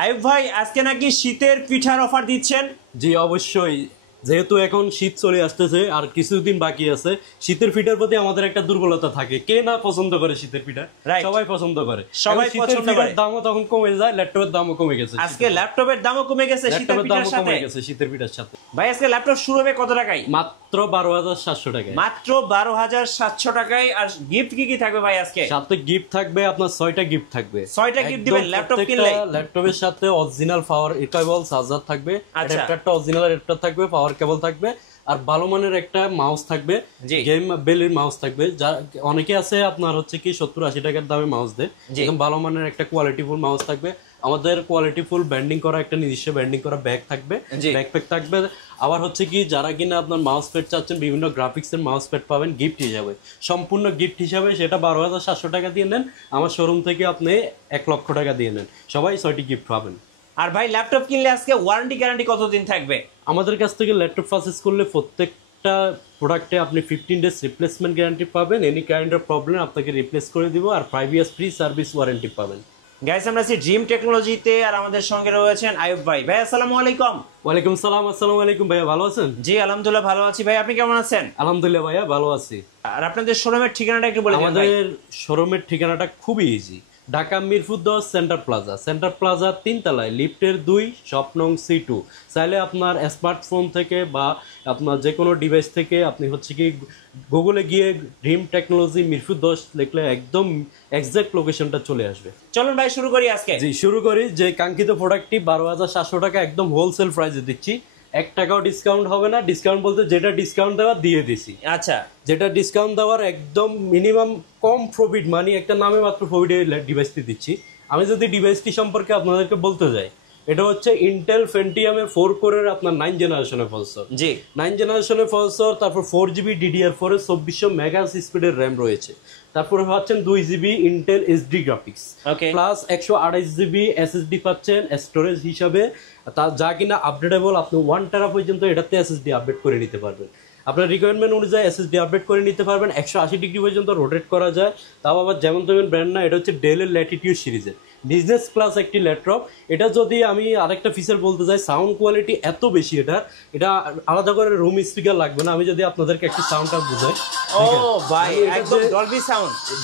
আইয়ুব ভাই আজকে নাকি শীতের পিঠার অফার দিচ্ছেন? জি অবশ্যই, যেহেতু এখন শীত চলে আসতেছে আর কিছুদিন বাকি আছে, শীতের পিঠার প্রতি আমাদের একটা দুর্বলতা থাকে। কে না পছন্দ করে শীতের পিঠা? সবাই পছন্দ করে, সবাই পছন্দ করে। দামও তখন কমে যায়, ল্যাপটপের দামও কমে গেছে। আজকে ল্যাপটপের দামও কমে গেছে শীতের পিঠার সাথে। শীতের পিঠার সাথে ভাই আজকে ল্যাপটপ শুরু হবে কত টাকায়? মাত্র 12,700 টাকায়। মাত্র 12,700 টাকায়। আর গিফট কি কি থাকবে ভাই আজকে? সাথে গিফট থাকবে আপনার 6টা গিফট থাকবে। 6টা গিফট দিবেন ল্যাপটপ কিনলে? ল্যাপটপের সাথে অরিজিনাল পাওয়ার কেবল চার্জার থাকবে, একটা অরিজিনাল অ্যাডাপ্টার থাকবে, পাওয়ার কেবল থাকবে, আর ভালো মানের একটা মাউস থাকবে, গেম বেলের মাউস থাকবে। যা অনেকে আছে আপনার হচ্ছে কি 70-80 টাকার দামে মাউস দেয়, একদম ভালো মানের একটা কোয়ালিটিফুল মাউস থাকবে। আমাদের কোয়ালিটিফুল ব্যান্ডিং করা একটা নিজস্ব ব্যান্ডিং করা ব্যাগ থাকবে, ব্যাকপ্যাক থাকবে। আবার হচ্ছে কি যারা কিনা আপনার মাউস প্যাড চাচ্ছেন, বিভিন্ন গ্রাফিক্স এর মাউস প্যাড পাবেন গিফট হিসাবে, সম্পূর্ণ গিফট হিসাবে। সেটা 12,700 টাকা দিয়ে নেন, আমার শোরুম থেকে আপনি 1 লক্ষ টাকা দিয়ে নেন, সবাই 6টি গিফট পাবেন। আর ভাই ল্যাপটপ কিনলে আজকে ওয়ারেন্টি গ্যারান্টি কতদিন থাকবে? আমাদের কাছ থেকে ল্যাপটপ পারচেজ করলে প্রত্যেকটা প্রোডাক্টে আপনি 15 ডেজ রিপ্লেসমেন্ট গ্যারান্টি পাবেন। এনি কাইন্ড অফ প্রবলেম আপনাকে রিপ্লেস করে দিব, আর 5 ইয়ার্স ফ্রি সার্ভিস ওয়ারেন্টি পাবেন। গাইস আমরা আছি ড্রিম টেকনোলজিতে, আর আমাদের সঙ্গে রয়েছেন আইয়ুব ভাই। ভাই আসসালামু আলাইকুম। ওয়ালাইকুম সালাম। আসসালামু আলাইকুম ভাইয়া, ভালো আছেন? জি আলহামদুলিল্লাহ ভালো আছি। ভাই আপনি কেমন আছেন? আলহামদুলিল্লাহ ভাইয়া ভালো আছি। আর আপনাদের শোরুমের ঠিকানাটা একটু বলে দিন। আমাদের শোরুমের ঠিকানাটা খুবই easy, Dhaka Mirpur 10 centre plaza. Centre plaza 3 তলায়, লিফটের 2, শপ নং C2। চাইলে আপনার স্মার্টফোন থেকে বা আপনার যে কোনো ডিভাইস থেকে আপনি হচ্ছে কি গুগলে গিয়ে ড্রিম টেকনোলজি মিরপুর 10 লিখলে একদম এক্সাক্ট লোকেশনটা চলে আসবে। চলুন ভাই শুরু করি আজকে। জি শুরু করি। যে কাঙ্ক্ষিত প্রোডাক্টটি 12,700 টাকা একদম হোলসেল প্রাইসে দিচ্ছি, 1 টাকাও ডিসকাউন্ট হবে না। ডিসকাউন্ট বলতে যেটা ডিসকাউন্ট দেওয়া দিয়ে দিছি। আচ্ছা, যেটা যেটা ডিসকাউন্ট দেওয়ার একদম মিনিমাম কম প্রফিট, মানে একটা নামে মাত্র প্রফিটে ডিভাইসটি দিচ্ছি। আমি যদি ডিভাইসটি সম্পর্কে আপনাদেরকে বলতে যাই, এটা হচ্ছে ইন্টেল ফেন্টিয়ামের 4 কোরের আপনার 9 জেনারেশনের প্রসেসর। জি 9 জেনারেশনের প্রসেসর, তারপর 4GB DDR4 এর 2400 মেগাহার্টজ স্পিডের র্যাম রয়েছে। তারপরে পাচ্ছেন 2GB Intel HD graphics, plus 128GB SSD পাচ্ছেন স্টোরেজ হিসাবে, যা কিনা আপডেটেবল। আপনি 1 টেরা পর্যন্ত এটাতে এসএসডি আপডেট করে নিতে পারবেন। আপনার রিকোয়ারমেন্ট অনুযায়ী এসএসডি আপডেট করে নিতে পারবেন। 180 ডিগ্রি পর্যন্ত রোটেট করা যায়, তাও আবার যেমন তেমন ব্র্যান্ড না। এটা হচ্ছে ডেলের ল্যাটিটিউড সিরিজের বিজনেস ক্লাস একটি ল্যাপটপ। এটা যদি আমি আরেকটা ফিচার বলতে চাই, সাউন্ড কোয়ালিটি এত বেশি এটা আলাদা করে রুম স্পিকার লাগবে না। আমি যদি আপনাদেরকে একটু সাউন্ডটা বুঝাই, ও ভাই একদম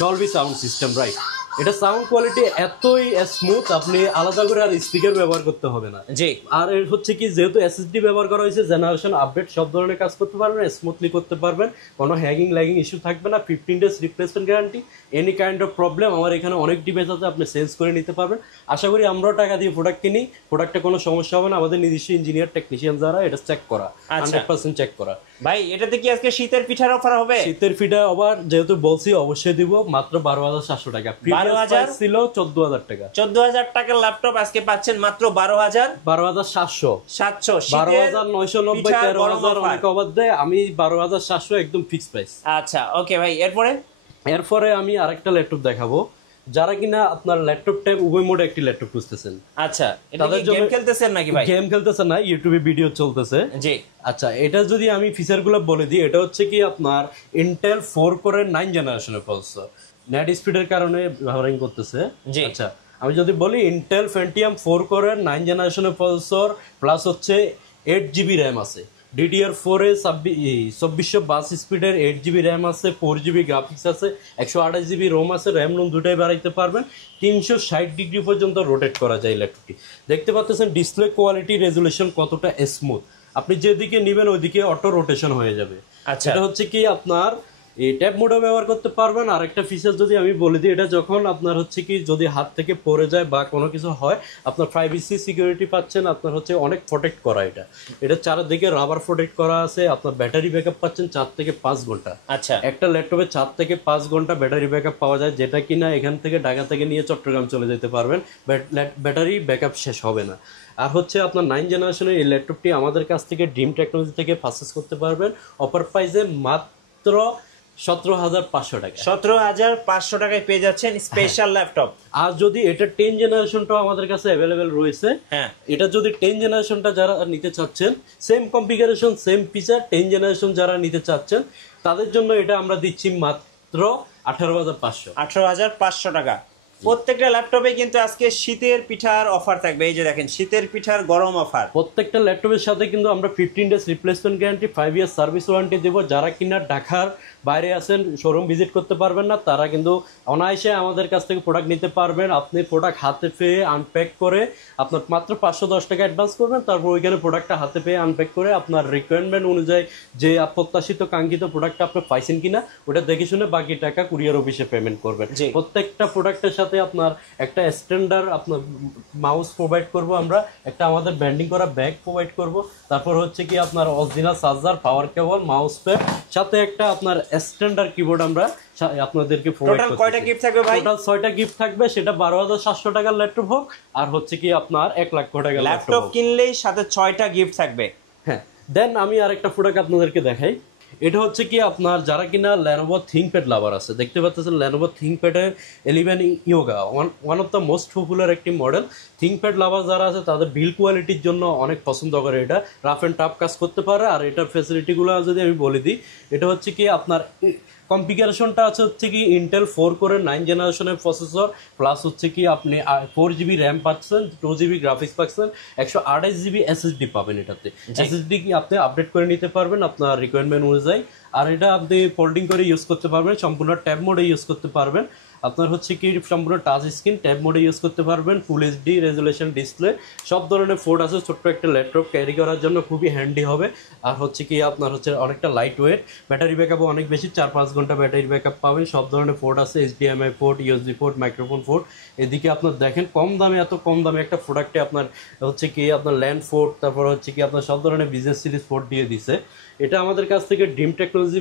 ডলবি সাউন্ড সিস্টেম, রাইট। এটা সাউন্ড কোয়ালিটি এতই স্মুথ, আপনি আলাদা করে আর স্পিকার ব্যবহার করতে হবে না। জি আর এর হচ্ছে কি যেহেতু এসএসডি ব্যবহার করা হয়েছে, জেনারেশন আপডেট সব ধরনের কাজ করতে পারবেন, স্মুথলি করতে পারবেন, কোনো হ্যাঙ্গিং ল্যাগিং ইস্যু থাকবে না। 15 days replacement guarantee. Any kind of problem আমার এখানে অনেক ডিভাইস আছে, আপনি চেঞ্জ করে নিতে পারবেন। আশা করি আমরাও টাকা দিয়ে প্রোডাক্ট কিনি, প্রোডাক্টে কোনো সমস্যা হবে না। আমাদের নিজস্ব ইঞ্জিনিয়ার টেকনিশিয়ান যারা এটা চেক করা, 100% চেক করা। ভাই এটাতে কি আজকে শীতের পিঠার অফার হবে? শীতের পিঠা আবার যেহেতু বলছি অবশ্যই দিব, মাত্র 12,700 টাকা। 12,000 ছিল 14,000 টাকা। 14,000 টাকার ল্যাপটপ আজকে পাচ্ছেন মাত্র 12,700। 12,990, 13,000 অনেক অবাদ দেয়। আমি 12,700 একদম ফিক্স প্রাইস। আচ্ছা ওকে ভাই, এরপরে আমি আরেকটা ল্যাপটপ দেখাবো। যারা কিনা আপনার ল্যাপটপ টাইপ উভয় মোডে একটি ল্যাপটপ খুঁজতেছেন। আচ্ছা, এটা কি গেম খেলতেছেন নাকি ভাই? গেম খেলতেছেন না, ইউটিউবে ভিডিও চলতেছে। জি আচ্ছা, এটা যদি আমি ফিচারগুলো বলে দিই, এটা হচ্ছে কি আপনার ইন্টেল 4 কোরের 9 জেনারেশনের প্রসেসর, নেট স্পিডের কারণে ব্যবহারিং করতেছে। আচ্ছা, আমি যদি বলি ইন্টেল ফেন্টিয়াম 4 কোরের 9 জেনারেশনের প্রসেসর, প্লাস হচ্ছে 8GB র্যাম আছে, DDR4 এ 2422 স্পিডের 8GB র্যাম আছে, 4GB গ্রাফিক্স আছে, 128GB রোম আছে। র্যাম রোম দুটাই বাড়াইতে পারবেন। 360 ডিগ্রি পর্যন্ত রোটেট করা যায় ল্যাপটপটি। দেখতে পাচ্ছেন ডিসপ্লে কোয়ালিটি, রেজুলেশন কতটা স্মুথ। আপনি যেদিকে নেবেন ওইদিকে অটো রোটেশন হয়ে যাবে। আচ্ছা, এটা হচ্ছে কি আপনার এই ট্যাব মোডও ব্যবহার করতে পারবেন। আর একটা ফিচার যদি আমি বলে দিই, এটা যখন আপনার হচ্ছে কি যদি হাত থেকে পড়ে যায় বা কোনো কিছু হয়, আপনার প্রাইভেসি সিকিউরিটি পাচ্ছেন। আপনার হচ্ছে অনেক প্রোটেক্ট করা, এটা চারদিকে রাবার প্রোটেক্ট করা আছে। আপনার ব্যাটারি ব্যাকআপ পাচ্ছেন 4 থেকে 5 ঘন্টা। আচ্ছা, একটা ল্যাপটপে 4 থেকে 5 ঘন্টা ব্যাটারি ব্যাকআপ পাওয়া যায়, যেটা কিনা এখান থেকে ঢাকা থেকে নিয়ে চট্টগ্রাম চলে যেতে পারবেন, ব্যাটারি ব্যাকআপ শেষ হবে না। আর হচ্ছে আপনার 9 জেনারেশনের এই ল্যাপটপটি আমাদের কাছ থেকে ড্রিম টেকনোলজি থেকে পারচেজ করতে পারবেন অফার প্রাইসে মাত্র 17,500 টাকা। 17,500 টাকায় পেয়ে যাচ্ছেন স্পেশাল ল্যাপটপ। আর যদি এটা 10 জেনারেশনটাও আমাদের কাছে অ্যাভেলেবেল রয়েছে। হ্যাঁ, এটা যদি 10 জেনারেশনটা যারা নিতে চাচ্ছেন, same configuration same feature, 10 generation যারা নিতে চাচ্ছেন তাদের জন্য এটা আমরা দিচ্ছি মাত্র 18,500 18,500 টাকা। প্রত্যেকটা ল্যাপটপে কিন্তু আজকে শীতের পিঠার অফার থাকবে, এই যে দেখেন শীতের পিঠার গরম অফার। প্রত্যেকটা ল্যাপটপের সাথে কিন্তু আমরা 15 days replacement guarantee, 5 year service warranty দেবো। যারা কিনা ঢাকার বাইরে আছেন, শোরুম ভিজিট করতে পারবেন না, তারা কিন্তু অনায়াসে আমাদের কাছ থেকে প্রোডাক্ট নিতে পারবেন। আপনি প্রোডাক্ট হাতে পেয়ে আনপ্যাক করে আপনার মাত্র 510 টাকা অ্যাডভান্স করবেন, তারপর ওইখানে প্রোডাক্টটা হাতে পেয়ে আনপ্যাক করে আপনার রিকোয়ারমেন্ট অনুযায়ী যে প্রত্যাশিত কাঙ্ক্ষিত প্রোডাক্টটা আপনি পাইছেন কিনা ওটা দেখে শুনে বাকি টাকা কুরিয়ার অফিসে পেমেন্ট করবেন। প্রত্যেকটা প্রোডাক্টের সাথে আপনার একটা স্ট্যান্ডার্ড আপনার মাউস প্রোভাইড করব আমরা, একটা আমাদের ব্র্যান্ডিং করা ব্যাগ প্রোভাইড করব, তারপর হচ্ছে কি আপনার অরিজিনাল চার্জার, পাওয়ার কেবল, মাউস প্যাড, সাথে একটা আপনার স্ট্যান্ডার্ড কিবোর্ড আমরা আপনাদেরকে প্রোভাইড করব। টোটাল কয়টা গিফট থাকবে ভাই? টোটাল 6টা গিফট থাকবে, সেটা 12,700 টাকার ল্যাপটপ হোক আর হচ্ছে কি আপনার 1 লাখ টাকার ল্যাপটপ কিনলেই সাথে 6টা গিফট থাকবে। হ্যাঁ, দেন আমি আরেকটা প্রোডাক্ট আপনাদেরকে দেখাই। এটা হচ্ছে কি আপনার যারা কিনা Lenovo ThinkPad লাভার আছে, দেখতে পাচ্ছেন Lenovo ThinkPad এর 11 Yoga one of the most popular একটি মডেল। ThinkPad লাভার যারা আছে তাদের বিল্ড কোয়ালিটির জন্য অনেক পছন্দ করে, এটা রাফ অ্যান্ড টাফ কাজ করতে পারে। আর এটার ফ্যাসিলিটিগুলো যদি আমি বলে দিই, এটা হচ্ছে কি আপনার কনফিগারেশনটা আছে হচ্ছে কি ইন্টেল 4 কোরের 9 জেনারেশনের প্রসেসর, প্লাস হচ্ছে কি আপনি 4 জিবি র্যাম পাচ্ছেন, 2 জিবি গ্রাফিক্স পাচ্ছেন, 128 জিবি এসএসডি পাবেন। এটাতে এসএসডি কি আপনি আপডেট করে নিতে পারবেন আপনার রিকোয়ারমেন্ট অনুযায়ী। আর এটা আপনি ফোল্ডিং করে ইউজ করতে পারবেন, সম্পূর্ণ ট্যাব মোডে ইউজ করতে পারবেন। আপনার হচ্ছে কি সম্পূর্ণ টাচ স্ক্রিন, ট্যাব মোডে ইউজ করতে পারবেন, ফুল এইচডি রেজুলেশন ডিসপ্লে, সব ধরনের ফোর্ড আছে। ছোট্ট একটা ল্যাপটপ ক্যারি করার জন্য খুবই হ্যান্ডি হবে। আর হচ্ছে কি আপনার হচ্ছে অনেকটা লাইট ওয়েট, ব্যাটারি ব্যাকআপও অনেক বেশি, 4-5 ঘন্টা ব্যাটারি ব্যাকআপ পাবেন। সব ধরনের পোর্ট আছে, HDMI port, USB port, microphone port. এদিকে আপনার দেখেন কম দামে, এত কম দামে একটা প্রোডাক্টে আপনার হচ্ছে কি আপনার ল্যান্ড পোর্ট, তারপর হচ্ছে কি আপনার সব ধরনের বিজনেস সিরিজ পোর্ট দিয়ে দিছে। এটা আমাদের কাছ থেকে ড্রিম টেকনোলজি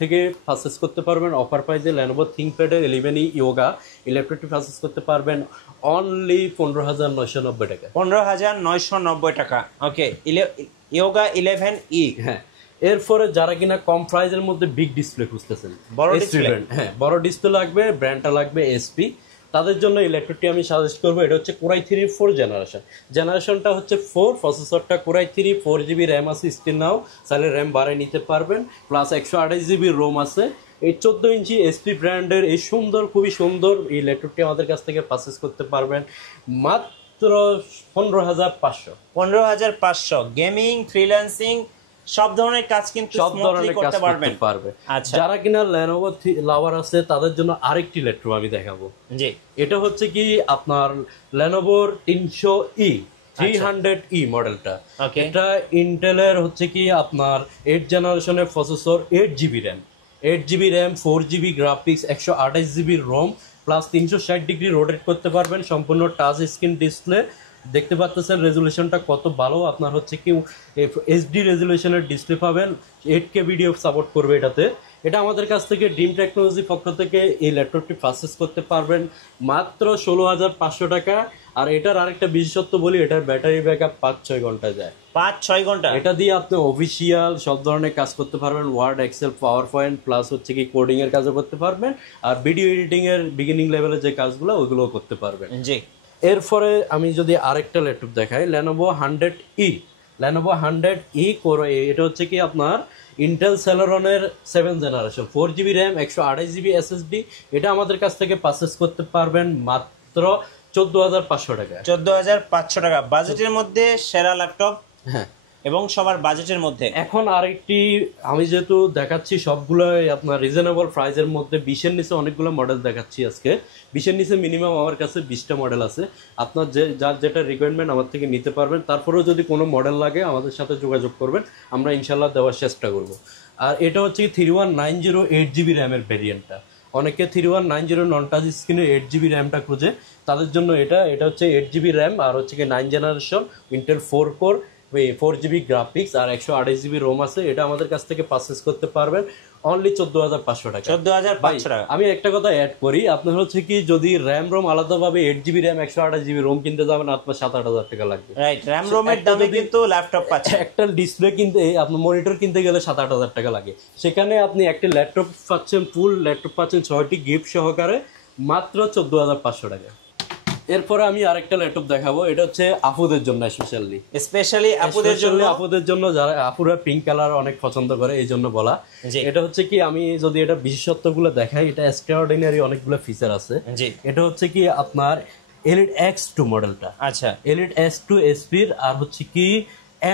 থেকে পারচেস করতে পারবেন অফার প্রাইসে। Lenovo ThinkPad 11 Yoga ল্যাপটপটি পারচেস করতে পারবেন অনলি 15,990 টাকা। 15,990 টাকা। ওকে, Yoga 11E। হ্যাঁ, এরপরে যারা কিনা কম প্রাইসের মধ্যে বিগ ডিসপ্লে খুঁজতেছেন, বড় ডিসপ্লে, হ্যাঁ বড় ডিসপ্লে লাগবে, ব্র্যান্ডটা লাগবে এসপি, তাদের জন্য এই ল্যাপটপটি আমি সাজেস্ট করবো। এটা হচ্ছে Core i3 4 জেনারেশনটা হচ্ছে 4, প্রসেসরটা Core i3, 4 জিবি র্যাম আছে স্টিল নাও, চাইলে র্যাম বাড়ায় নিতে পারবেন, প্লাস 128 জিবি রোম আছে। এই 14 ইঞ্চি এসপি ব্র্যান্ডের এই সুন্দর, খুবই সুন্দর এই ল্যাপটপটি আমাদের কাছ থেকে পারচেস করতে পারবেন মাত্র 15,500। 15,500 গেমিং, ফ্রিল্যান্সিং সব ধরনের কাজ কিন্তু সব ধরনের কাজ করতে পারবে। আচ্ছা, যারা কিনা Lenovo লাভার আছে তাদের জন্য আরেকটি ল্যাপটপ আমি দেখাবো। জি, এটা হচ্ছে কি আপনার Lenovo 300E মডেলটা। এটা ইন্টেলের হচ্ছে কি আপনার 8 জেনারেশনের processor, 8 GB RAM, 8 GB RAM, 4 GB graphics, 128 GB Rome, plus 360 degree rotate করতে পারবেন, সম্পূর্ণ টাচ স্ক্রিন ডিসপ্লে। দেখতে পাচ্ছেন রেজুলেশনটা কত ভালো, আপনার হচ্ছে কি এইচডি রেজুলেশনের ডিসপ্লে পাবেন, 8K ভিডিও সাপোর্ট করবে এটাতে। এটা আমাদের কাছ থেকে ড্রিম টেকনোলজি পক্ষ থেকে এই ল্যাপটপটি পারচেস করতে পারবেন মাত্র 16,500 টাকা। আর এটার আরেকটা বিশেষত্ব বলি, এটার ব্যাটারি ব্যাকআপ 5-6 ঘন্টা যায়। 5-6 ঘন্টা। এটা দিয়ে আপনি অফিসিয়াল সব ধরনের কাজ করতে পারবেন, Word, Excel, PowerPoint, plus হচ্ছে কি কোডিং এর কাজও করতে পারবেন, আর ভিডিও এডিটিং এর বিগিনিং লেভেলের যে কাজগুলো ওইগুলোও করতে পারবেন। জি, এরপরে আমি যদি আরেকটা ল্যাপটপ দেখাই, Lenovo 100E Core i, এটা হচ্ছে কি আপনার ইন্টেল সেলেরনের 7 generation, 4 GB RAM, 128 GB SSD. এটা আমাদের কাছ থেকে পারচেস করতে পারবেন মাত্র 14,500 টাকা। 14,500 টাকা বাজেটের মধ্যে সেরা ল্যাপটপ। হ্যাঁ, এবং সবার বাজেটের মধ্যে। এখন আরেকটি আমি যেহেতু দেখাচ্ছি সবগুলোই আপনার রিজনেবল প্রাইসের মধ্যে, 20-এর নিচে অনেকগুলো মডেল দেখাচ্ছি আজকে। 20-এর নিচে মিনিমাম আমার কাছে 20টা মডেল আছে। আপনার যার যেটা রিকোয়ারমেন্ট আমার থেকে নিতে পারবেন। তারপরেও যদি কোনো মডেল লাগে আমাদের সাথে যোগাযোগ করবেন, আমরা ইনশাল্লাহ দেওয়ার চেষ্টা করব। আর এটা হচ্ছে 3190 8 জিবি র্যামের ভেরিয়েন্টটা। অনেকে 3190 নন টাচ স্ক্রিনে 8 জিবি র্যামটা খুঁজে, তাদের জন্য এটা হচ্ছে 8 জিবি র্যাম, আর হচ্ছে কি 9 generation Intel 4 core, 4 GB graphics, আর 128 জিবি রোম আছে। এটা আমাদের কাছ থেকে পারচেস করতে পারবেন অনলি 14,500 টাকা। 14,500 টাকা। আমি একটা কথা অ্যাড করি, আপনার হচ্ছে কি যদি র্যাম রোম আলাদাভাবে 8 জিবি র্যাম 128 জিবি রোম কিনতে যাবেন আপনার 7-8 টাকা লাগবে। রাইট, র্যাম রোমের দামে কিন্তু ল্যাপটপ পাচ্ছেন। একটা ডিসপ্লে কিনতে, আপনার মনিটর কিনতে গেলে 7-8 টাকা লাগে, সেখানে আপনি একটা ল্যাপটপ পাচ্ছেন, ফুল ল্যাপটপ পাচ্ছেন 6টি গিফট সহকারে মাত্র 14,500 টাকা। এরপরে আমি আরেকটা ল্যাপটপ দেখাবো, এটা হচ্ছে আপুদের জন্য স্পেশালি আপুদের জন্য যারা আপুরা পিঙ্ক কালার অনেক পছন্দ করে এই জন্য বলা। এটা হচ্ছে কি আমি যদি এটা বিশেষত্বগুলো দেখাই, এটা এক্সট্রাঅর্ডিনারি অনেকগুলো ফিচার আছে। এটা হচ্ছে কি আপনার এলিট X2 মডেলটা, আচ্ছা এলিট X2 এসপির, আর হচ্ছে কি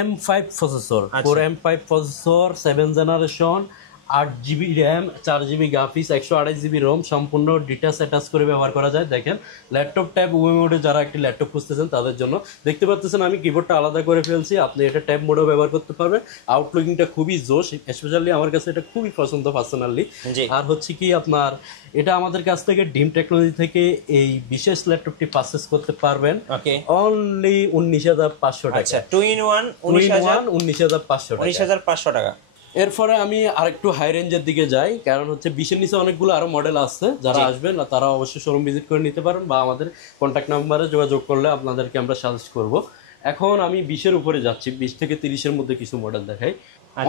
M5 processor, Core M5 processor, 7 generation, 8GB RAM, 4GB graphics, 128GB ROM, সম্পূর্ণ ডিটেলস অ্যাটাচ করে ব্যবহার করা যায়। দেখেন ল্যাপটপ ট্যাব উভয় মোডে যারা একটি ল্যাপটপ খুঁজতেছেন তাদের জন্য দেখতে পাচ্ছেন আমি কিবোর্ডটা আলাদা করে ফেলছি, আপনি এটা ট্যাব মোডেও ব্যবহার করতে পারবেন। আউটলুকিংটা খুবই জোশ, স্পেশালি আমার কাছে এটা খুবই পছন্দ পার্সোনালি। আর হচ্ছে কি আপনার এটা আমাদের কাছ থেকে ডিম টেকনোলজি থেকে এই বিশেষ ল্যাপটপটি পারচেজ করতে পারবেন অনলি 19,500 টাকা। 2 in 1 19,500 টাকা। এরপরে আমি আরেকটু হাই রেঞ্জের দিকে যাই, কারণ হচ্ছে 20-এর নিচে অনেকগুলো আরো মডেল আছে, যারা আসবেন তারা অবশ্যই শোরুম ভিজিট করে নিতে পারেন বা আমাদের কন্ট্যাক্ট নাম্বারে যোগাযোগ করলে আপনাদেরকে আমরা সাজেস্ট করব। এখন আমি 20-এর উপরে যাচ্ছি, 20 থেকে 30-এর মধ্যে কিছু মডেল দেখাই।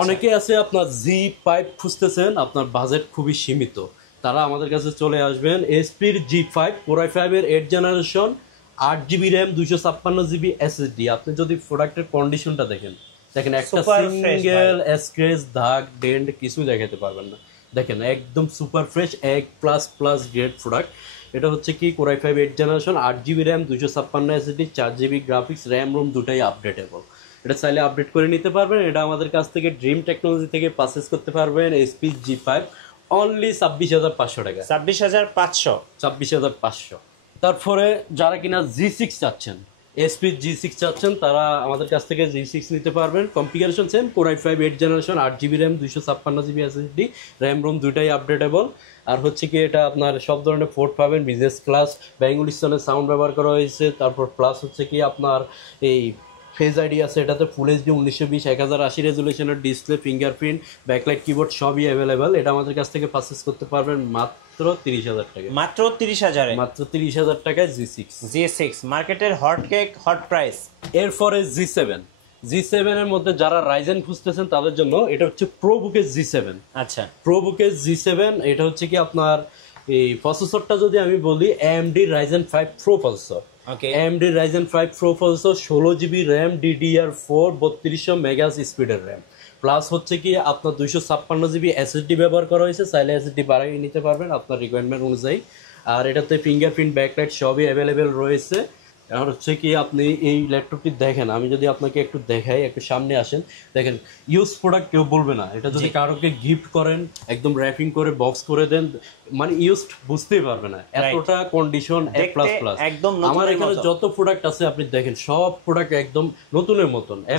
অনেকে আছে আপনার G5 খুঁজতেছেন, আপনার বাজেট খুবই সীমিত, তারা আমাদের কাছে চলে আসবেন। এসপির G5 Core i5 এর 8 generation, 8GB RAM, 256GB SSD। আপনি যদি প্রোডাক্টের কন্ডিশনটা দেখেন একটা সিঙ্গেল স্ক্র্যাচ দাগ ডেন্ট কিছু দেখাতে পারবেন না। দেখেন একদম সুপার ফ্রেশ, এক প্লাস গ্রেড প্রোডাক্ট। এটা হচ্ছে কি Core i5 8 generation, 8GB RAM, 256 SSD, 4GB graphics, RAM ROM দুটাই আপডেটেবল। এটা চাইলে আপডেট করে নিতে পারবেন। এটা আমাদের কাছ থেকে ড্রিম টেকনোলজি থেকে পারচেজ করতে পারবেন। এসপি G5 অনলি 26,500 টাকা। 26,500। তারপরে যারা কিনা G6 চাচ্ছেন, এসপি G6 চাচ্ছেন, তারা আমাদের কাছ থেকে G6 নিতে পারবেন। Configuration same, Core i5 8 generation, 8GB RAM, 256GB SSD, RAM ROM দুটাই আপডেটেবল। আর হচ্ছে কি এটা আপনার সব ধরনের পোর্ট পাবেন, বিজনেস ক্লাস, ব্যাঙ্গুলিস্টনের সাউন্ড ব্যবহার করা হয়েছে। তারপর প্লাস হচ্ছে কি আপনার এই ফেজ আইডি আছে, এটাতে ফুল এইচডি 1920 1080 রেজুলেশনের ডিসপ্লে, ফিঙ্গারপ্রিন্ট, ব্যাকলাইট কিবোর্ড সবই অ্যাভেলেবেল। এটা আমাদের কাছ থেকে পারচেজ করতে পারবেন মাত্র 30,000 টাকা। মাত্র 30,000 টাকায় G6 মার্কেটের হট প্রাইস। এরপরে G7 এর মধ্যে যারা রাইজেন খুঁজতেছেন তাদের জন্য এটা হচ্ছে প্রোবুকের G7। আচ্ছা প্রোবুকের G7 এটা হচ্ছে কি আপনার এই প্রসেসরটা যদি আমি বলি AMD Ryzen 5 Pro processor, AMD Ryzen 5 Pro processor, 16GB RAM, DDR4 3200 মেগাস স্পিডের র্যাম, প্লাস হচ্ছে কি আপনার 256GB SSD ব্যবহার করা হয়েছে। চাইলে SSD বাড়িয়ে নিতে পারবেন আপনার রিকোয়ারমেন্ট অনুযায়ী। আর এটাতে ফিঙ্গারপ্রিন্ট, ব্যাকলাইট সবই অ্যাভেলেবেল রয়েছে। আর হচ্ছে কি আপনি এই ল্যাপটপটি দেখেন, আমি যদি আপনাকে একটু দেখাই, একটু সামনে আসেন, দেখেন ইউজ প্রোডাক্ট কেউ বলবে না। এটা যদি কারোকে গিফট করেন, একদম র্যাপিং করে বক্স করে দেন, মানে ইউজড বুঝতেই পারবে না, এতটা কন্ডিশন A++। আমার এখানে যত প্রোডাক্ট আছে আপনি দেখেন সব প্রোডাক্ট একদম নতুনের মতন A++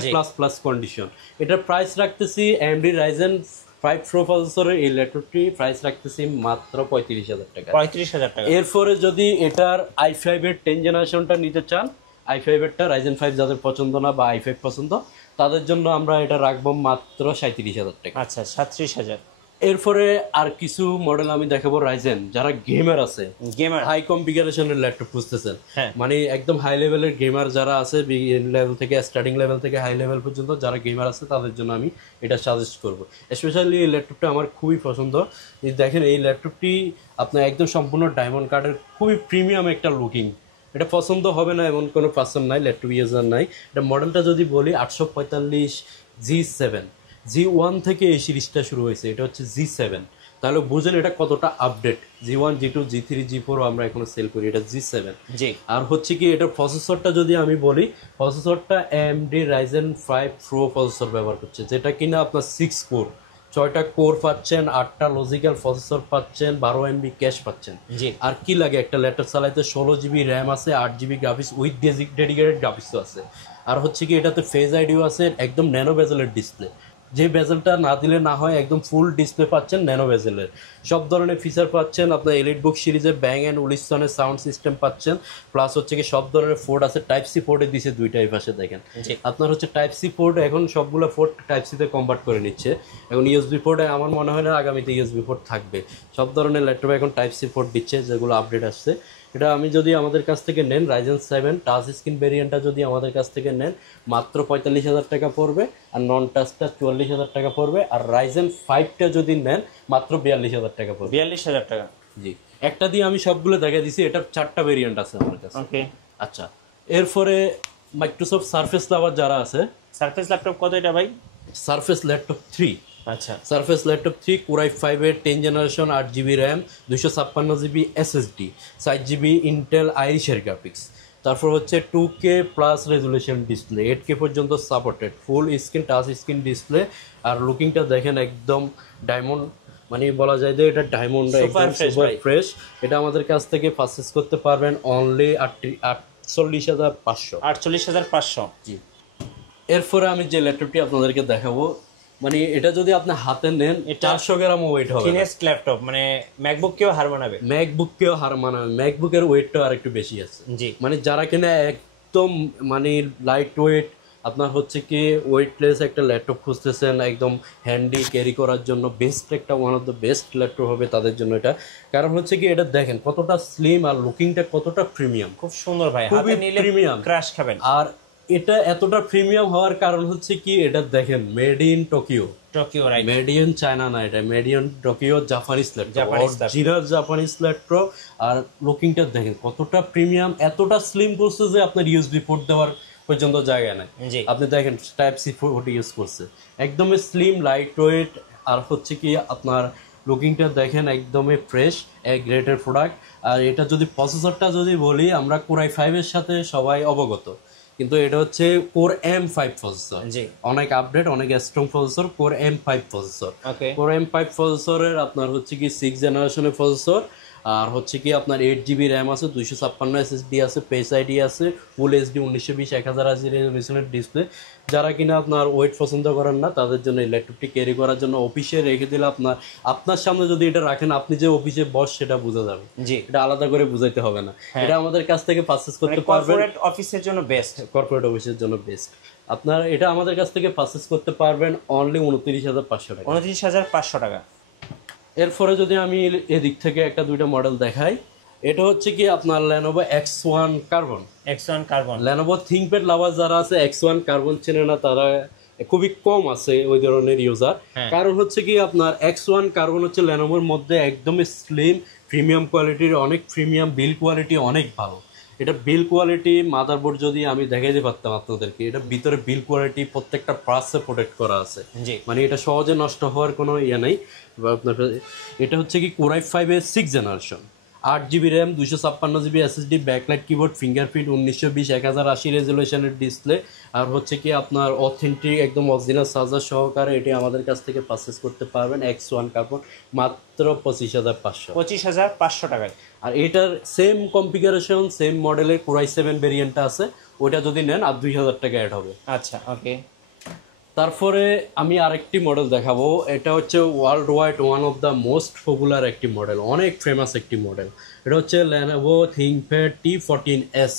কন্ডিশন। এটার প্রাইস রাখতেছি AMD Ryzen 5 Pro প্রসেসরের এই ল্যাপটপটি প্রাইস রাখতেছি মাত্র 35,000 টাকা। 35,000 টাকা। এরপরে যদি এটার i5 এর 10 জেনারেশনটা নিতে চান, i5 এরটা Ryzen 5 যাদের পছন্দ না বা i5 পছন্দ তাদের জন্য আমরা এটা রাখবো মাত্র 37,000 টাকা। আচ্ছা 37,000। এরপরে আর কিছু মডেল আমি দেখাবো রাইজেন, যারা গেমার আছে, হাই কনফিগারেশনের ল্যাপটপ খুঁজতেছেন, মানে একদম হাই লেভেলের গেমার যারা আছে, লেভেল থেকে স্টার্টিং লেভেল থেকে হাই লেভেল পর্যন্ত যারা গেমার আছে তাদের জন্য আমি এটা সাজেস্ট করব। স্পেশালি এই ল্যাপটপটা আমার খুবই পছন্দ। দেখেন এই ল্যাপটপটি আপনার একদম সম্পূর্ণ ডায়মন্ড কার্ডের খুবই প্রিমিয়াম একটা লুকিং। এটা পছন্দ হবে না এমন কোনো পার্সন নাই, ল্যাপটপ ইউজার নাই। এটা মডেলটা যদি বলি 845 G7, G1 থেকে এই সিরিজটা শুরু হয়েছে, এটা হচ্ছে G7। তাহলে বুঝেন এটা কতটা update. G1 G2 G3 G4 আমরা এখনো সেল করি, এটা G7। আর হচ্ছে কি এটার প্রসেসরটা যদি আমি বলি, প্রসেসরটা AMD Ryzen 5 Pro প্রসেসর ব্যবহার করছে, যেটা কিনা আপনার 6 কোর, 6টা কোর পাচ্ছেন, 8টা লজিক্যাল প্রসেসর পাচ্ছেন, 12 MB ক্যাশ পাচ্ছেন। আর কি লাগে একটা ল্যাপটপ চালাইতে, 16GB র্যাম আছে, 8GB গ্রাফিক্স উইথ ডেডিকেটেড গ্রাফিক্সও আছে। আর হচ্ছে কি এটাতে ফেজ আইডিও আছে, একদম ন্যানো বেজেলের ডিসপ্লে, যে বেজেলটা না দিলে না হয়, একদম ফুল ডিসপ্লে পাচ্ছেন ন্যানো বেজেলের। সব ধরনের ফিচার পাচ্ছেন আপনার এলিট বুক সিরিজের ব্যাং অ্যান্ড উলিসনের সাউন্ড সিস্টেম পাচ্ছেন, প্লাস হচ্ছে কি সব ধরনের পোর্ট আছে। টাইপ সি পোর্টে দিছে দুইটাই পাশে, দেখেন আপনার হচ্ছে টাইপ সি পোর্ট, এখন সবগুলো পোর্ট টাইপ সিতে কনভার্ট করে নিচ্ছে। এখন ইউএসবি পোর্টে আমার মনে হয় না আগামীতে ইউএসবি পোর্ট থাকবে, সব ধরনের ল্যাপটপে এখন টাইপ সি পোর্ট দিচ্ছে, যেগুলো আপডেট আসছে। এটা আমি যদি আমাদের কাছ থেকে নেন Ryzen 7 টাচ স্ক্রিন ভেরিয়েন্টটা যদি আমাদের কাছ থেকে নেন মাত্র 45,000 টাকা পড়বে, আর নন টাচটা 44,000 টাকা পড়বে। আর Ryzen 5টা যদি নেন মাত্র 42,000 টাকা পড়বে। 42,000 টাকা। জি। একটা দিয়ে আমি সবগুলো দেখা দিছি, এটা 4টা ভেরিয়েন্ট আছে আমার কাছে। ওকে আচ্ছা, এরপরে মাইক্রোসফট সারফেস লাভার যারা আছে, সারফেস ল্যাপটপ কত এটা ভাই? সারফেস ল্যাপটপ 3, আচ্ছা সারফেস ল্যাপটপ 3 Core i5 এর 10 generation, 8GB RAM, 256GB SSD, 4GB Intel আইরিশের গ্রাফিক্স। তারপর হচ্ছে 2K plus resolution display, 8K পর্যন্ত supported, full screen touch screen display. আর লুকিংটা দেখেন একদম ডায়মন্ড, মানে বলা যায় যে এটা ডায়মন্ড একদম সুপার ফ্রেশ। এটা আমাদের কাছ থেকে পারচেজ করতে পারবেন অনলি 48,500। 48,500। জি। এরপরে আমি যে ল্যাপটপটি আপনাদেরকে দেখাবো, মানে এটা যদি আপনি হাতে নেন 400 গ্রাম ওয়েট হবে। থিনেস্ট ল্যাপটপ, মানে ম্যাকবুক কেও হার মানাবে। ম্যাকবুক কেও হার মানাবে, ম্যাকবুকের ওয়েটটা আর একটু বেশি আছে। জি, মানে যারা কিনা একদম মানে লাইট ওয়েট, আপনার হচ্ছে কি ওয়েটলেস একটা ল্যাপটপ খুঁজতেছেন একদম হ্যান্ডি ক্যারি করার জন্য, বেস্ট একটা one of the best laptop হবে তাদের জন্য এটা। কারণ হচ্ছে কি এটা দেখেন কতটা স্লিম আর লুকিংটা কতটা প্রিমিয়াম, খুব সুন্দর ভাই, খুবই হাতে নিলে প্রিমিয়াম ক্র্যাশ খাবেন। আর এটা এতটা প্রিমিয়াম হওয়ার কারণ হচ্ছে কি এটা দেখেন made in Tokyo, Tokyo right, made in China না, এটা made in Tokyo, Japanese laptop, original Japanese laptop. আর লুকিংটা দেখেন কতটা প্রিমিয়াম, এতটা স্লিম করছে যে আপনার ইউএসবি পোর্ট দেওয়ার পর্যন্ত জায়গা নাই। আপনি দেখেন টাইপ সি পোর্ট ইউজ করছে, একদমই স্লিম লাইট ওয়েট। আর হচ্ছে কি আপনার লুকিংটা দেখেন একদমই ফ্রেশ, এক গ্রেটের প্রোডাক্ট। আর এটা যদি প্রসেসরটা যদি বলি, আমরা Core i5 এর সাথে সবাই অবগত, কিন্তু এটা হচ্ছে Core M5 প্রসেসর, অনেক আপডেট, অনেক strong processor, Core M5 processor. Core M5 প্রসেসরের আপনার হচ্ছে কি 6 জেনারেশনের প্রসেসর। আর হচ্ছে কি আপনার 8GB র্যাম আছে, 256 SSD আছে, পেস আইডি আছে, ফুল এইচডি 1920 1080 রেজোলিউশনের ডিসপ্লে। যারা কিনা আপনার ওয়েট পছন্দ করেন না তাদের জন্য এই ল্যাপটপটি ক্যারি করার জন্য অফিসে রেখে দিলে আপনার সামনে যদি এটা রাখেন, আপনি যে অফিসে বস সেটা বোঝা যাবে। এটা আলাদা করে বুঝাইতে হবে না, এটা আমাদের কাছ থেকে পারচেজ করতে পারবেন। কর্পোরেট অফিসের জন্য বেস্ট, কর্পোরেট অফিসের জন্য বেস্ট। আপনার এটা আমাদের কাছ থেকে পারচেজ করতে পারবেন অনলি 29,500 টাকা। 29,500 টাকা। এরপরে যদি আমি এদিক থেকে একটা দুইটা মডেল দেখাই, এটা হচ্ছে কি আপনার Lenovo X1 carbon. Lenovo ThinkPad লাভার যারা আছে, X1 কার্বন চেনে না তারা খুবই কম আছে ওই ধরনের ইউজার। কারণ হচ্ছে কি আপনার X1 কার্বন হচ্ছে Lenovoর মধ্যে একদমই স্লিম, প্রিমিয়াম কোয়ালিটির, অনেক প্রিমিয়াম, বিল কোয়ালিটি অনেক ভালো। এটা বিল কোয়ালিটি, মাদারবোর্ড যদি আমি দেখাইতে পারতাম আপনাদেরকে, এটা ভিতরে বিল কোয়ালিটি প্রত্যেকটা পার্টসে প্রোটেক্ট করা আছে, মানে এটা সহজে নষ্ট হওয়ার কোনো ইয়ে নেই। আপনার এটা হচ্ছে কি Core i5 এর 6 generation, 8GB RAM, 256GB SSD, backlight keyboard, fingerprint, 1920 1080 রেজোলিউশনের ডিসপ্লে। আর হচ্ছে কি আপনার অথেন্টিক একদম অরিজিনাল চার্জার সহকারে এটি আমাদের কাছ থেকে পারচেজ করতে পারবেন X1 কার্বন মাত্র 25,500 টাকায়। আর এটার সেম কনফিগারেশন, সেম মডেলের Core i7 ভেরিয়েন্টটা আছে, ওইটা যদি নেন আর 2,000 টাকা অ্যাড হবে। আচ্ছা ওকে। তারপরে আমি আরেকটি মডেল দেখাবো, এটা হচ্ছে world wide one of the most popular একটি মডেল, অনেক ফেমাস একটি মডেল। এটা হচ্ছে Lenovo ThinkPad T14s।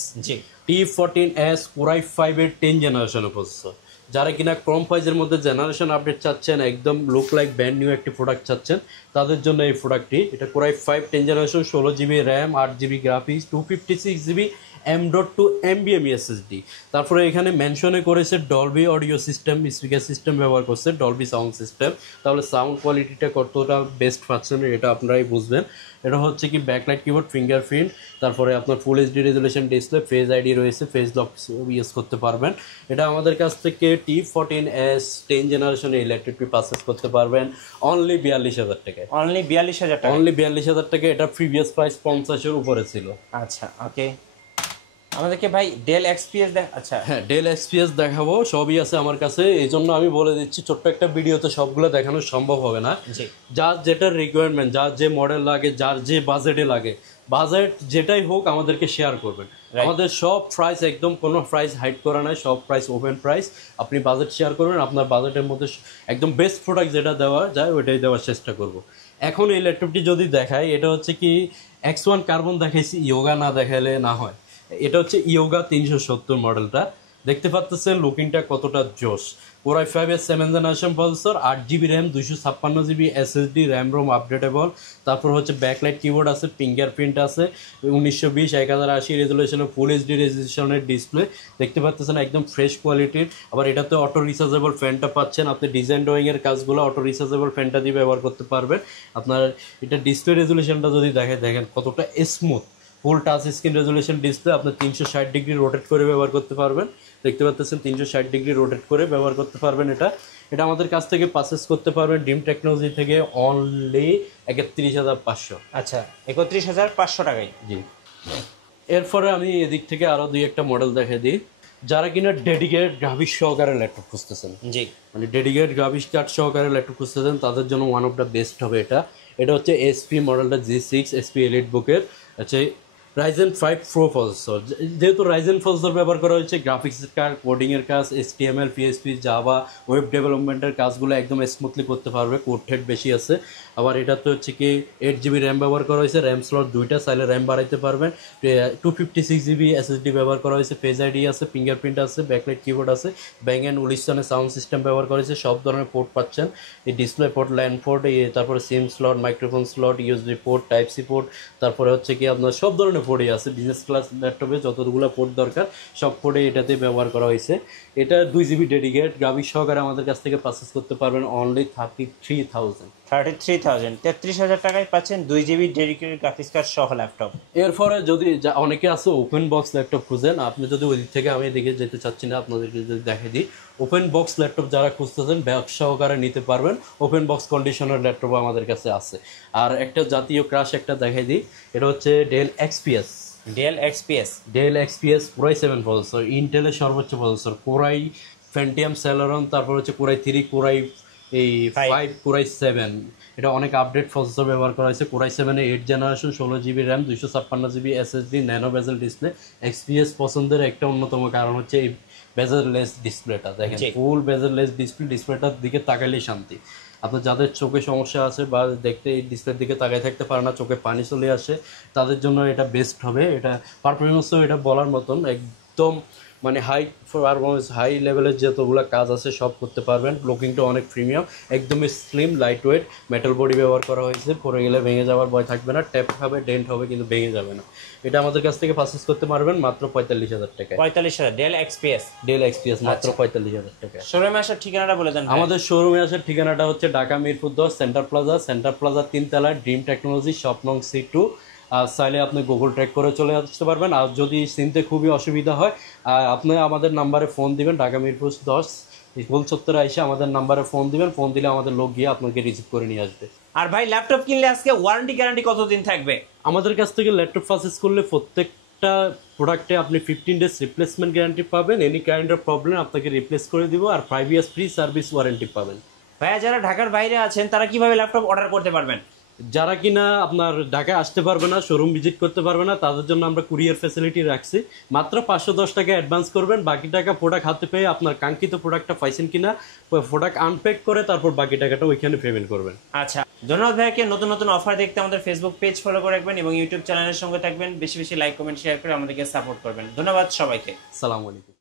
T14s Core i5 এর 10 জেনারেশনের প্রসেসর। যারা কিনা কম প্রাইসের মধ্যে জেনারেশন আপডেট চাচ্ছেন, একদম লুক লাইক ব্র্যান্ড নিউ একটি প্রোডাক্ট চাচ্ছেন, তাদের জন্য এই প্রোডাক্টটি। এটা Core i5 10 generation, 16GB RAM, 8GB graphics, 256GB M.2 NVMe SSD। তারপরে এখানে মেনশনে করেছে Dolby audio system, speaker system ব্যবহার করছে, ডলবি সাউন্ড সিস্টেম। তাহলে সাউন্ড কোয়ালিটিটা কতটা বেস্ট পাচ্ছেন এটা আপনারাই বুঝবেন। এটা হচ্ছে কি ব্যাকলাইট কিবোর্ড, ফিঙ্গারপ্রিন্ট, তারপরে আপনার full HD resolution display, face ID রয়েছে, ফেস লক ইউজ করতে পারবেন। এটা আমাদের কাছ থেকে T14s 10 জেনারেশন এই ল্যাপটপটি পারচেজ করতে পারবেন অনলি 42,000 টাকায়। অনলি 42,000 টাকা। অনলি 42,000 টাকা। এটা প্রিভিয়াস প্রাইস 50-এর উপরে ছিল। আচ্ছা ওকে। আমাদেরকে ভাই ডেল এক্সপিএস আচ্ছা হ্যাঁ, ডেল এক্সপিএস দেখাবো, সবই আছে আমার কাছে। এই জন্য আমি বলে দিচ্ছি, ছোট্ট একটা ভিডিওতে সবগুলো দেখানো সম্ভব হবে না। যার যেটার রিকোয়ারমেন্ট, যার যে মডেল লাগে, যার যে বাজেটে লাগে, বাজেট যেটাই হোক আমাদেরকে শেয়ার করবেন। আমাদের সব প্রাইস একদম কোনো প্রাইস হাইড করা নাই, সব প্রাইস ওপেন প্রাইস। আপনি বাজেট শেয়ার করবেন, আপনার বাজেটের মধ্যে একদম বেস্ট প্রোডাক্ট যেটা দেওয়া যায় ওইটাই দেওয়ার চেষ্টা করব। এখন এই ল্যাপটপটি যদি দেখাই, এটা হচ্ছে কি X1 কার্বন দেখাইছি, ইয়োগা না দেখালে না হয়। এটা হচ্ছে ইয়োগা 370 মডেলটা। দেখতে পাচ্ছেন লুকিংটা কতটা জোশ। Core i5 এর 7th generation processor, 8GB RAM, 256GB SSD, RAM ROM updatable. তারপর হচ্ছে ব্যাকলাইট কিবোর্ড আছে, ফিঙ্গারপ্রিন্ট আছে, 1920 1080 রেজুলেশনের ফুল এইচডি রেজুলেশনের ডিসপ্লে দেখতে পাচ্ছেন, একদম ফ্রেশ কোয়ালিটির। আবার এটাতে অটো রিচার্জেবল ফ্যানটা পাচ্ছেন, আপনি ডিজাইন ড্রয়িং এর কাজগুলো অটো রিচার্জেবল ফ্যানটা দিয়ে ব্যবহার করতে পারবেন। আপনার এটা ডিসপ্লে রেজুলেশনটা যদি দেখেন কতটা স্মুথ, ফুল টাচ স্ক্রিন রেজুলেশন ডিসপ্লে। আপনি 360 ডিগ্রি রোটেট করে ব্যবহার করতে পারবেন, দেখতে পাচ্ছেন 360 ডিগ্রি রোটেট করে ব্যবহার করতে পারবেন। এটা আমাদের কাছ থেকে পারচেজ করতে পারবেন ড্রিম টেকনোলজি থেকে অনলি 31,500। আচ্ছা, 31,500 টাকায়। জি, এরপরে আমি এদিক থেকে আরো দুই একটা মডেল দেখে দিই। যারা কিনা ডেডিকেটেড গ্রাফিক্স সহকারে ল্যাপটপ খুঁজতেছেন, জি মানে ডেডিকেটেড গ্রাফিক্স কার্ড সহকারে ল্যাপটপ খুঁজতেছেন, তাদের জন্য ওয়ান অফ দ্য বেস্ট হবে এটা হচ্ছে এসপি মডেলটা G6 এসপি এলিট বুকের হচ্ছে Ryzen 5 Pro প্রসেসর। যেহেতু Ryzen প্রসেসর ব্যবহার করা হয়েছে, গ্রাফিক্সের কাজ, কোডিংয়ের কাজ, HTML, PHP, জাভা, ওয়েব ডেভেলপমেন্টের কাজগুলো একদম স্মুথলি করতে পারবে, কোড হেড বেশি আছে। আবার এটাতে হচ্ছে কি 8GB র্যাম ব্যবহার করা হয়েছে, র্যাম স্লট দুইটা, চাইলে র্যাম বাড়াইতে পারবেন। 256GB SSD ব্যবহার করা হয়েছে, ফেস আইডি আছে, ফিঙ্গারপ্রিন্ট আছে, ব্যাকলাইট কিবোর্ড আছে, ব্যাং অ্যান্ড উলিসনের সাউন্ড সিস্টেম ব্যবহার করা হয়েছে, সব ধরনের পোর্ট পাচ্ছেন। এই ডিসপ্লে পোর্ট, ল্যান্ড পোর্ট, তারপরে SIM slot, microphone slot, USB port, type C port, তারপরে হচ্ছে কি আপনার সব ধরনের পোর্টই আছে। বিজনেস ক্লাস ল্যাপটপে যতগুলো পোর্ট দরকার সব পোর্টে এটাতে ব্যবহার করা হয়েছে। এটা 2GB ডেডিকেট গ্রাফিক্স সহকারে আমাদের কাছ থেকে পারচেজ করতে পারবেন অনলি 33,000। 33,000 টাকায় পাচ্ছেন 2GB ডেডিকেটেড গ্রাফিক্স কার্ড সহ ল্যাপটপ। এরপরে যদি অনেকে আছে ওপেন বক্স ল্যাপটপ খুঁজেন, আপনি যদি ওই দিক থেকে আমি এদিকে যেতে চাচ্ছি না, আপনাদেরকে যদি দেখে দিই, ওপেন বক্স ল্যাপটপ যারা খুঁজতেছেন ব্যবসা সহকারে নিতে পারবেন, ওপেন বক্স কন্ডিশনের ল্যাপটপ আমাদের কাছে আছে। আর একটা জাতীয় ক্রাশ একটা দেখাই দিই, এটা হচ্ছে Dell XPS. Dell XPS Core i7 processor, ইন্টেলের সর্বোচ্চ processor, Core i Pentium Celeron, তারপর হচ্ছে Core i3, Core i5, Core i7। এটা অনেক আপডেট প্রসেসর ব্যবহার করা হয়েছে। Core i7 এর 8th generation, 16GB RAM, 256GB SSD, nano বেজেল ডিসপ্লে। এক্সপিএস পছন্দের একটা অন্যতম কারণ হচ্ছে এই বেজেললেস ডিসপ্লেটা। দেখেন ফুল বেজেললেস ডিসপ্লেটার দিকে তাকাইলেই শান্তি। আপনার যাদের চোখে সমস্যা আছে বা দেখতে এই ডিসপ্লের দিকে তাকাই থাকতে পারে না, চোখে পানি চলে আসে, তাদের জন্য এটা বেস্ট হবে। এটা পারফরমেন্সও এটা বলার মতন একদম, মানে হাই পারফরমেন্স, হাই লেভেলের যতগুলো কাজ আছে সব করতে পারবেন। লুকিংটা অনেক প্রিমিয়াম, একদমই slim, light weight, metal body ব্যবহার করা হয়েছে, পরে গেলে ভেঙে যাওয়ার ভয় থাকবে না, ট্যাপ হবে, ডেন্ট হবে কিন্তু ভেঙে যাবে না। এটা আমাদের কাছ থেকে পারচেজ করতে পারবেন মাত্র 45,000 টাকায়। 45,000 ডেল এক্সপিএস মাত্র 45,000 টাকা। শোরুমে আসার ঠিকানাটা বলে দেন। আমাদের শোরুমে আসার ঠিকানাটা হচ্ছে ঢাকা মিরপুর 10 সেন্টার প্লাজা 3 তলায় ড্রিম টেকনোলজি শপ নং C2। আর চাইলে আপনি গুগল ট্র্যাক করে চলে আসতে পারবেন। আর যদি চিনতে খুবই অসুবিধা হয়, আপনি আমাদের নাম্বারে ফোন দিবেন, ঢাকা মিরপুর 10 গোল চত্বরে এসে আমাদের নাম্বারে ফোন দিবেন, ফোন দিলে আমাদের লোক গিয়ে আপনাকে রিসিভ করে নিয়ে আসবে। আর ভাই ল্যাপটপ কিনলে আজকে ওয়ারেন্টি গ্যারান্টি কতদিন থাকবে? আমাদের কাছ থেকে ল্যাপটপ পারচেজ করলে প্রত্যেকটা প্রোডাক্টে আপনি 15 ডেজ রিপ্লেসমেন্ট গ্যারান্টি পাবেন, এনি কাইন্ড অফ প্রবলেম আপনাকে রিপ্লেস করে দিব, আর 5 ইয়ার্স ফ্রি সার্ভিস ওয়ারেন্টি পাবেন। ভাইয়া যারা ঢাকার বাইরে আছেন তারা কিভাবে ল্যাপটপ অর্ডার করতে পারবেন? যারা কিনা আপনার ঢাকায় আসতে পারবে না, শোরুম ভিজিট করতে পারবে না, তাদের জন্য আমরা কুরিয়ার ফ্যাসিলিটি রাখছি। মাত্র 510 টাকা অ্যাডভান্স করবেন, বাকি টাকা প্রোডাক্ট হাতে পেয়ে আপনার কাঙ্ক্ষিত প্রোডাক্টটা পাইছেন কিনা প্রোডাক্ট আনপ্যাক করে তারপর বাকি টাকাটা ওইখানে পেমেন্ট করবেন। আচ্ছা, ধন্যবাদ ভাইয়াকে। নতুন নতুন অফার দেখতে আমাদের ফেসবুক পেজ ফলো করে রাখবেন এবং ইউটিউব চ্যানেলের সঙ্গে থাকবেন। বেশি বেশি লাইক কমেন্ট শেয়ার করে আমাদেরকে সাপোর্ট করবেন। ধন্যবাদ সবাইকে। আসসালামু আলাইকুম।